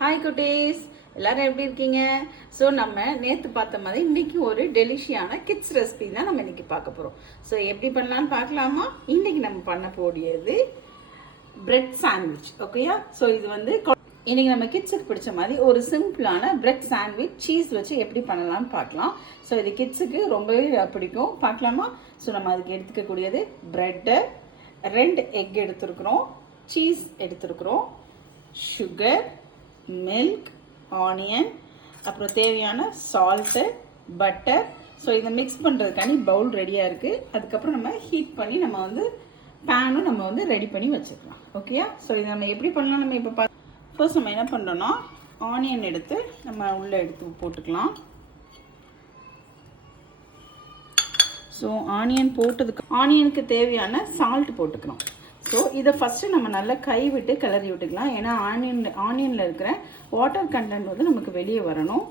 Hi குட்டீஸ், எல்லாரும் எப்படி இருக்கீங்க? ஸோ நம்ம நேற்று பார்த்த மாதிரி இன்னைக்கு ஒரு டெலிஷியான கிட்ஸ் ரெசிபி தான் நம்ம இன்னைக்கு பார்க்க போகிறோம். ஸோ எப்படி பண்ணலான்னு பார்க்கலாமா? இன்னைக்கு நம்ம பண்ண போடியது பிரெட் சாண்ட்விச். ஓகேயா? ஸோ இது வந்து இன்னைக்கு நம்ம கிட்ஸுக்கு பிடிச்ச மாதிரி ஒரு சிம்பிளான பிரெட் சாண்ட்விச் சீஸ் வச்சு எப்படி பண்ணலாம்னு பார்க்கலாம். ஸோ இது கிட்ஸுக்கு ரொம்பவே பிடிக்கும். பார்க்கலாமா? ஸோ நம்ம அதுக்கு எடுத்துக்கக்கூடியது பிரெட்டு, 2 எக் எடுத்துருக்குறோம், சீஸ் எடுத்துருக்குறோம், சுகர், மில்க், ஆனியன், அப்புறம் தேவையான சால்ட்டு, பட்டர். ஸோ இதை மிக்ஸ் பண்ணுறதுக்காண்டி பவுல் ரெடியாக இருக்குது. அதுக்கப்புறம் நம்ம ஹீட் பண்ணி நம்ம வந்து பேனும் நம்ம வந்து ரெடி பண்ணி வச்சுக்கலாம். ஓகேயா? ஸோ இதை நம்ம எப்படி பண்ணலாம் நம்ம இப்போ ஃபர்ஸ்ட் நம்ம என்ன பண்ணுறோன்னா ஆனியன் எடுத்து நம்ம உள்ளே எடுத்து போட்டுக்கலாம். ஸோ ஆனியன் போட்டதுக்கு ஆனியனுக்கு தேவையான சால்ட் போட்டுக்கலாம். ஸோ இதை ஃபஸ்ட்டு நம்ம நல்லா கை விட்டு கிளறி விட்டுக்கலாம். ஏன்னா ஆனியனில் இருக்கிற வாட்டர் கண்டென்ட் வந்து நமக்கு வெளியே வரணும்.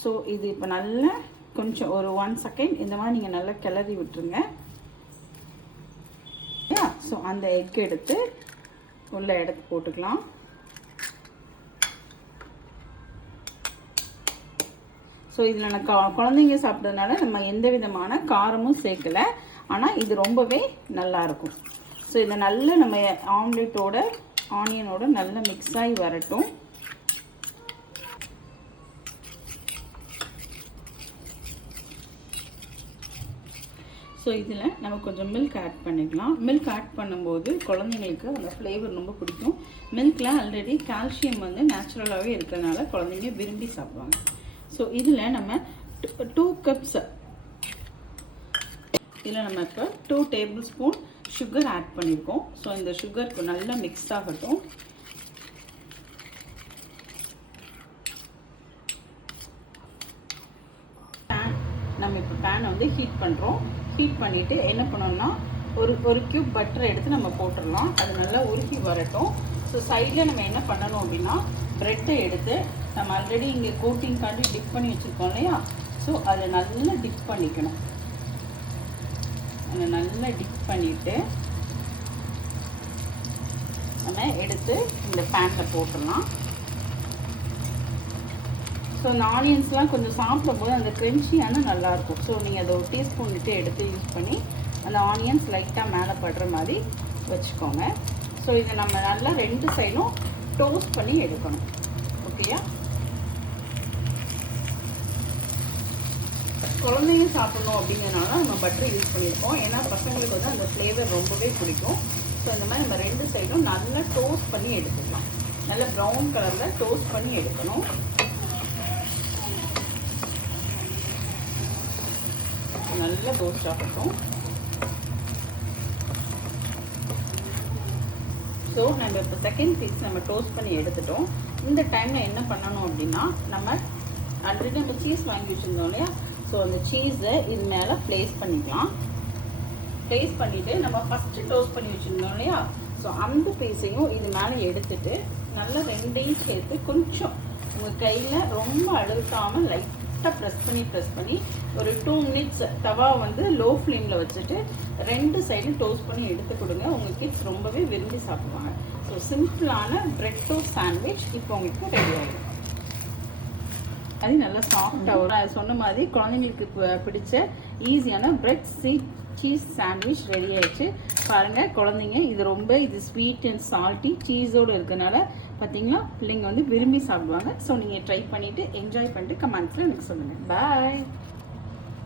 ஸோ இது இப்போ நல்லா கொஞ்சம் ஒரு 1 செகண்ட் இந்த மாதிரி நீங்கள் நல்லா கிளறி விட்டுருங்க. ஸோ அந்த எக் எடுத்து உள்ள எடுத்து போட்டுக்கலாம். ஸோ இதில் நான் குழந்தைங்க சாப்பிட்றதுனால நம்ம எந்த விதமான காரமும் சேர்க்கலை. ஆனால் இது ரொம்பவே நல்லாயிருக்கும். ஸோ இதை நல்லா நம்ம ஆம்லேட்டோட ஆனியனோட நல்லா மிக்ஸ் ஆகி வரட்டும். ஸோ இதில் நம்ம கொஞ்சம் மில்க் ஆட் பண்ணிக்கலாம். மில்க் ஆட் பண்ணும்போது குழந்தைங்களுக்கு அந்த ஃப்ளேவர் ரொம்ப பிடிக்கும். மில்கில் ஆல்ரெடி கால்சியம் வந்து நேச்சுரலாகவே இருக்கிறதுனால குழந்தைங்க விரும்பி சாப்பிடுவாங்க. ஸோ இதில் நம்ம 2 கப்ஸ் இதில் நம்ம இப்போ 2 டேபிள் ஸ்பூன் சுகர் ஆட் பண்ணியிருக்கோம். ஸோ இந்த சுகருக்கு நல்லா மிக்ஸ் ஆகட்டும். நம்ம இப்போ பேனை வந்து ஹீட் பண்ணுறோம். ஹீட் பண்ணிவிட்டு என்ன பண்ணோம்னா ஒரு கியூப் பட்டர் எடுத்து நம்ம போட்டுடலாம். அது நல்லா உருக்கி வரட்டும். ஸோ சைடில் நம்ம என்ன பண்ணணும் அப்படின்னா ப்ரெட்டை எடுத்து நம்ம ஆல்ரெடி இங்கே கோட்டிங்காண்டி டிப் பண்ணி வச்சுருக்கோம் இல்லையா? ஸோ அதை நல்லா டிப் பண்ணிக்கணும். அதை நல்லா டிப் பண்ணிவிட்டு நம்ம எடுத்து இந்த பேனில் போட்டுடலாம். ஸோ இந்த ஆனியன்ஸ்லாம் கொஞ்சம் சாப்பிடும்போது அந்த க்ரன்ச்சியான நல்லாயிருக்கும். ஸோ நீங்கள் அதை ஒரு டீஸ்பூன் விட்டு எடுத்து யூஸ் பண்ணி அந்த ஆனியன்ஸ் லைட்டாக மேலே படுற மாதிரி வச்சுக்கோங்க. ஸோ இதை நம்ம நல்லா 2 சைடும் டோஸ்ட் பண்ணி எடுக்கணும். ஓகேயா? குழந்தைங்க சாப்பிடணும் அப்படிங்கிறனால நம்ம பட்டர் யூஸ் பண்ணியிருக்கோம். ஏன்னா பசங்களுக்கு வந்து அந்த ஃப்ளேவர் ரொம்பவே பிடிக்கும். ஸோ இந்த மாதிரி நம்ம 2 சைடும் நல்லா டோஸ்ட் பண்ணி எடுத்துக்கலாம். நல்லா ப்ரௌன் கலரில் டோஸ்ட் பண்ணி எடுக்கணும். நல்லா டோஸ்ட் ஆகட்டும். ஸோ நம்ம இப்போ செகண்ட் பீஸ் நம்ம டோஸ்ட் பண்ணி எடுத்துட்டோம். இந்த டைமில் என்ன பண்ணணும் அப்படின்னா நம்ம ஆல்ரெடி நம்ம சீஸ் வாங்கி வச்சுருந்தோம் இல்லையா? ஸோ அந்த சீஸை இது மேலே ப்ளேஸ் பண்ணிக்கலாம். ப்ளேஸ் பண்ணிவிட்டு நம்ம ஃபஸ்ட்டு டோஸ்ட் பண்ணி வச்சுருந்தோம் இல்லையா? ஸோ அந்த பீஸையும் இது மேலே எடுத்துட்டு நல்லா 2ஐயும் சேர்த்து கொஞ்சம் உங்கள் கையில் ரொம்ப அழுத்தாமல் லைட்டாக ப்ரெஸ் பண்ணி ஒரு 2 மினிட்ஸ் தவா வந்து லோ ஃப்ளேமில் வச்சுட்டு 2 சைடும் டோஸ்ட் பண்ணி எடுத்து கொடுங்க. உங்கள் கிட்ஸ் ரொம்பவே விரும்பி சாப்பிடுவாங்க. ஸோ சிம்பிளான பிரெட் டோஸ்ட் சாண்ட்விச் இப்போ உங்களுக்கு ரெடி ஆகிடும். அது நல்லா சாஃப்டாக வரும். அது சொன்ன மாதிரி குழந்தைங்களுக்கு பிடிச்ச ஈஸியான பிரெட் சீஸ் சாண்ட்விச் ரெடி ஆயிடுச்சு. பாருங்கள் குழந்தைங்க இது ஸ்வீட் அண்ட் சால்ட்டி சீஸோடு இருக்கிறதுனால பார்த்தீங்களா பிள்ளைங்க வந்து விரும்பி சாப்பிடுவாங்க. ஸோ நீங்கள் ட்ரை பண்ணிவிட்டு என்ஜாய் பண்ணிட்டு கமெண்ட்ஸில் எனக்கு சொல்லுங்கள். பாய்.